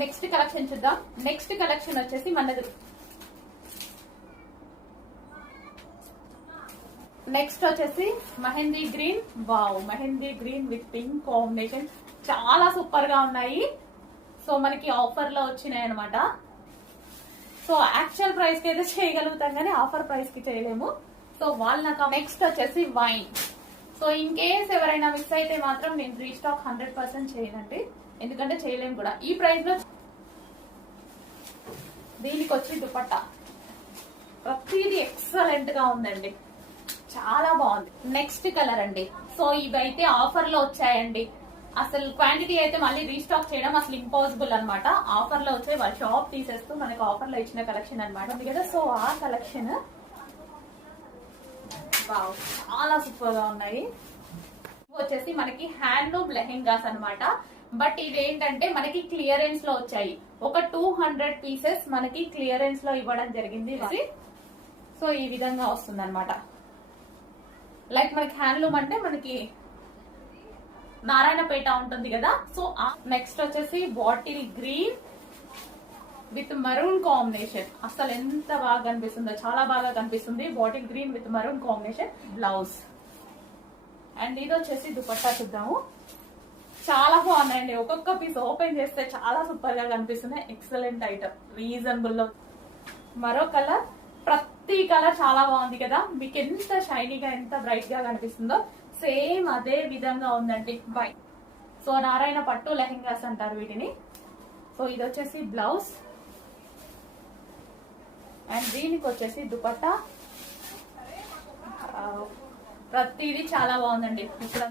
Next collection చూద్దాం. Next collection వచ్చేసి మనది నెక్స్ట్ వచ్చేసి mehndi green. Wow, mehndi green with pink combination చాలా సూపర్ గా ఉన్నాయి. సో మనకి ఆఫర్ లో వచ్చినాయి అనమాట. సో యాక్చువల్ ప్రైస్ కి అయితే చేయగలుగుతాం కానీ ఆఫర్ ప్రైస్ కి చేయలేము. సో వాళ్ళ నెక్స్ట్ వచ్చేసి వైన్. సో ఇన్ కేస్ ఎవరైనా మిస్ అయితే మాత్రం నేను రీస్టాక్ 100% చేయనండి, ఎందుకంటే చేయలేము కూడా ఈ ప్రైస్ లో. దీనికి వచ్చి దుపట్టా ప్రతిదీ ఎక్సలెంట్ గా ఉందండి, చాలా బాగుంది. నెక్స్ట్ కలర్ అండి. సో ఇవైతే ఆఫర్ లో వచ్చాయండి. అసలు క్వాంటిటీ అయితే మళ్ళీ రీస్టాక్ చేయడం అసలు ఇంపాసిబుల్ అనమాట. ఆఫర్ లో వచ్చాయి, వాళ్ళ షాప్ తీసేస్తూ మనకు ఆఫర్ లో ఇచ్చిన కలెక్షన్ అనమాట ఉంది కదా. సో ఆ కలెక్షన్ చాలా సూపర్ గా ఉన్నాయి. వచ్చేసి మనకి హ్యాండ్లూమ్ లెహెంగాస్ అనమాట. బట్ ఇవేంటంటే మనకి క్లియరెన్స్ లో వచ్చాయి. ఒక 200 పీసెస్ మనకి క్లియరెన్స్ లో ఇవ్వడం జరిగింది. సో ఈ విధంగా వస్తుంది అనమాట. లైక్ మనకి హ్యాండ్లూమ్ అంటే మనకి నారాయణపేట ఉంటుంది కదా. సో నెక్స్ట్ వచ్చేసి bottle green with maroon combination. అసలు ఎంత బాగా కనిపిస్తుందో, చాలా బాగా కనిపిస్తుంది. Bottle green with maroon combination blouse. And ఇది వచ్చేసి దుపట్టా చూద్దాము. చాలా బాగున్నాయండి. ఒక్కొక్క పీస్ ఓపెన్ చేస్తే చాలా సూపర్ గా కనిపిస్తున్నాయి. ఎక్సలెంట్ ఐటమ్, రీజనబుల్ లో. మరో కలర్, ప్రతి కలర్ చాలా బాగుంది కదా. మీకు ఎంత షైనీగా ఎంత బ్రైట్ గా కనిపిస్తుందో సేమ్ అదే విధంగా ఉందండి. బై సో నారాయణ పట్టు లెహెంగాస్ అంటారు వీటిని. సో ఇది వచ్చేసి బ్లౌజ్ అండ్ దీనికి వచ్చేసి దుపట్టా. ప్రతిదీ చాలా బాగుందండి. ఇప్పుడు